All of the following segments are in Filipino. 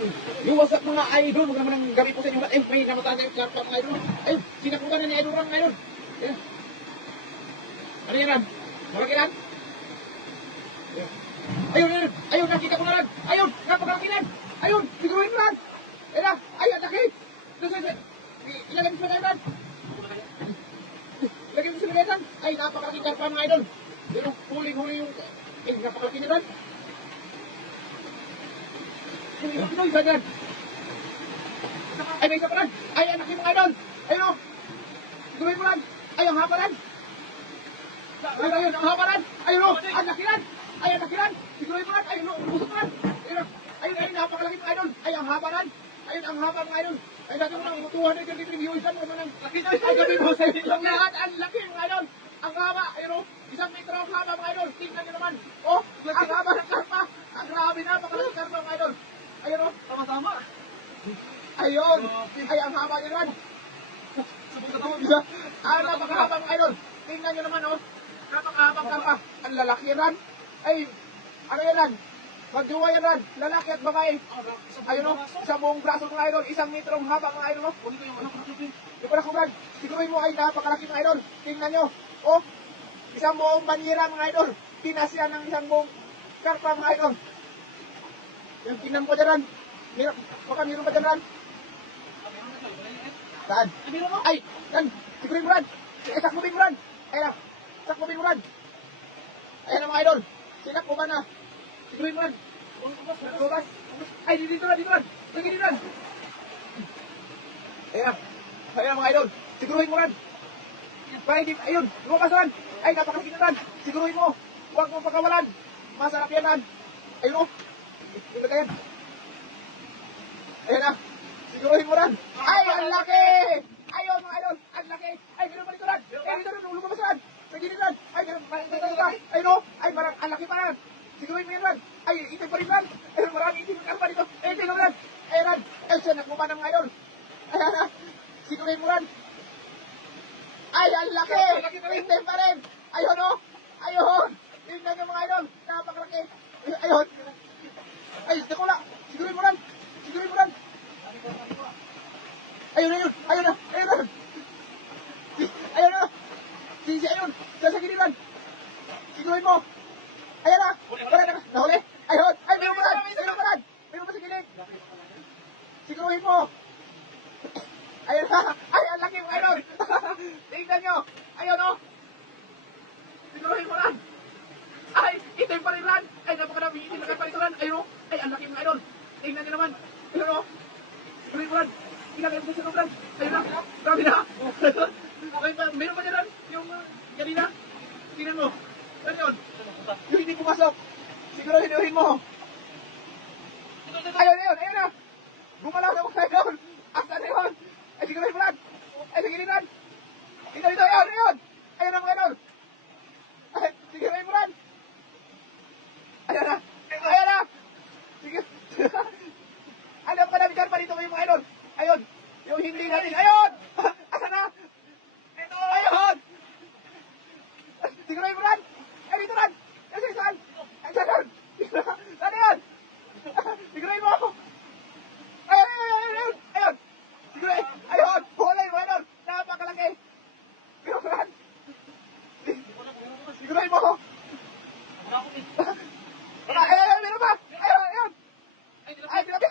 Iwasak mga idol, huwag naman ang gabi po sa inyo. Eh, may namatay tayo karpa mga idol. Ayun, sinakutan na ni idol Ram ngayon. Ayun. Ano yan Ram? Malaki Ram? Ayun, ayun, ayun, nakita ko na Ram. Ayun, napakalaki Ram. Ayun, siguruhin mo Ram. Ayun na, ayun, laki. Ilagay mo sa lagay Ram. Ilagay mo sa lagay Ram. Ay, napakalaki karpa mga idol. Pero huling-huli yung, eh, napakalaki niya Ram. Ano isa dyan? Ay, may isa pa lang. Ay, anak yung mga idol. Ayun o. Gawin mo lang. Ay, ang haba lang. Ayun, ayun, ang haba lang. Ayun o, ang laki lang. Ay, ang laki lang. Gawin mo lang. Ayun o, ubusok mo lang. Ayun, ayun, ayun, napakalaki mga idol. Ay, ang haba lang. Ayun, ang haba mga idol. Ay, dati mo lang, 233 viewers lang. Ay, gawin mo sa ilang lahat. Ang laki mga idol. Ang haba. Ayun o, 1 metro ang haba mga idol. Tingnan nyo naman. Oh, ang haba ng karpa. Ang grabe na, napakalaki karpa mga idol. Ayun o, Tama-tama. ayun! Ay, ang haba niya naman! Ah, napakahabang idol! Tingnan nyo naman, oh! Napakahabang karpa! Ang lalaki yan, Ran! Ay, ano yan, Ran? Magjowa yan, Ran! Lalaki at babae! Ayun, oh! Sa buong braso mga idol! 1 metrong haba mga idol, oh! Di ko na kumrad! Siguruhin mo ay napakalaki mga idol! Tingnan nyo! Oh! Isang buong banyera mga idol! Pinasya ng isang buong karpa mga idol! Yung tingnan ko dyan, Ran! Baka meron pa dyan, Ran! Saan? Ay! Yan! Sigurin mo, Ran! Sakmubin mo, Ran! Ayan na! Sakmubin mo, Ran! Ayan na mga idol! Sinak mo ba na? Sigurin mo, Ran! Lumabas! Ay! Dito, Ran! Dito, Ran! Lagi dito, Ran! Ayan na! Ayan na mga idol! Siguruhin mo, Ran! Ayun! Lumabas, Ran! Ay! Napakasakit na, Ran! Siguruhin mo! Huwag mong pagkawalan! Masarap yan, Ran! Ayun o! Yung lagayan! Ayan na! Siguruhin mo, Ran! Ay! Ang laki! Ayun mga idol! Ang laki! Ay! Ganun pa dito, Ran! Ay! Dito, Ran! Lumabas, Ran! Sa gilid, Ran! Ay! Ganun pa! Ayun o! Ay! Marang! Ang laki pa, Ran! Siguruhin mo yan, Ran! Ay! Itin pa rin, Ran! Ay! Marami itin pa dito! Ay! Tingnan mo, Ran! Ay! Ran! Ay! Siya! Nakmuma ng mga idol! Ayan na! Siguruhin mo, Ran! Ay! Ang laki! Itin pa rin! Ayun o! Ayun! Tingnan nyo mga idol! Napakalaki! Ayun! Ay! Dako lang! Siguruhin mo, Ran! Siguruhin mo, Ran! Ayun, ayun! Ayun na! Ayun na! Ayun na! Ayun! Sa giliran! Siguruhin mo! Ayan na! Wala na! Nahuli! Ayun! Ay! Mayroon pa, Ran! Mayroon pa, Ran! Mayroon pa sa gilid! Siguruhin mo! Ayun na! Ay! Ang laki mga idol! Tingnan nyo! Ayun o! Siguruhin mo, Ran! Ay! Itim pa rin, Ran! Ay! Napakadami itim na pa rin, Ran! Ayun o! Ay! Ang laki mga idol! Tingnan nyo naman! Ayun o! Siguruhin mo, Ran! Ilagay mo sa loob, Ran! Ayun na! Grabe na! Okay pa! Meron pa dyan, Ran! Yung kanina! Tingnan mo! Ano yun? Yung hindi pumasok! Siguruhin mo! Ayun na yun! Ayun na! Gumalaw na mga idol! Asan na yun? Ay! Siguruhin mo, Ran! Ay! Sige, Ran! Dito! Dito! Ayun! Ayun! Ayun na mga idol! Ay! Siguruhin mo, Ran! Ayun na! Ayun na! Sige! Alam ka namin karpa dito kayo mga idol! Ayun! Yung hindi natin! Ayun! Asan na? Ayun! Siguruhin mo, Ran! Ay, dito, Ran! Ay, saan? Ay, saan? Ano yun? Siguruhin mo! Ayun! Ayun! Ayun! Ayun! Siguruhin! Ayun! Huli mo, idol! Napakalaki! Pero, Ran! Siguruhin mo! Ayun! Meron pa! Ayun! Ayun! Ay, tilapia!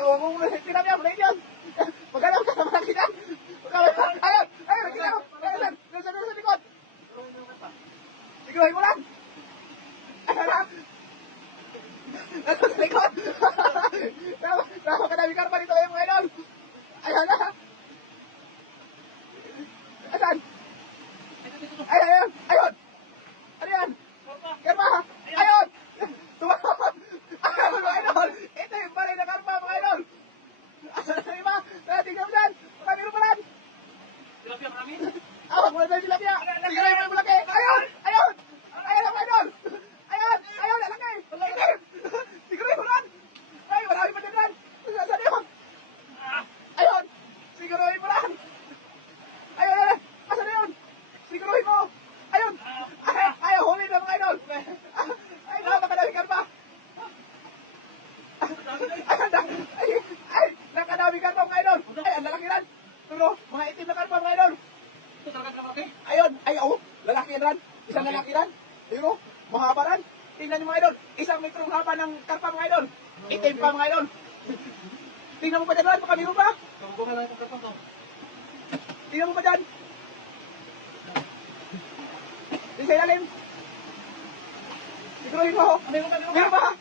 Huwag mo tilapia! Muna yun! Magalaw ka naman kita! Ayun! Ayun! Nakita mo! Ayun! Nasa likod! Siguruhin mo lang! Ayun lang! Nasa likod! Napakadami karpa dito kayo mga idol! Ayun na! Asan? Ayun! Ayun! Ayun! Ano yan? Karpa! Ayun! Tumawag! Ayun mga idol! Ito yung balay na karpa mga idol! Asan na iba? Tingnan mo dyan! Baka meron pa lang! Tilapia marami? Awag mo na tayo tilapia! Siguruhin mo yung malaki! Ayun! Ayun! Ayun ang mga idol! Ayun! Ayun! Lalaki! Itim! Siguruhin mo lang! Ay! Marami pa din lang! Saan yun? Okay. Ayun, ay, oh, lalaki yan, Ran. Isang lalaki, Ran. Ayun, oh, mahaba, Ran. Tingnan niyo, mga idol. Isang metrong haba ng karpa, mga idol. Itim pa, mga idol. Tingnan mo pa dyan, Ran. Baka meron pa. Kamubukan lang itong karton to. Tingnan mo pa dyan. Di sa ilalim. Siguruhin mo, ho. Meron ka, meron ka. Meron pa, ha?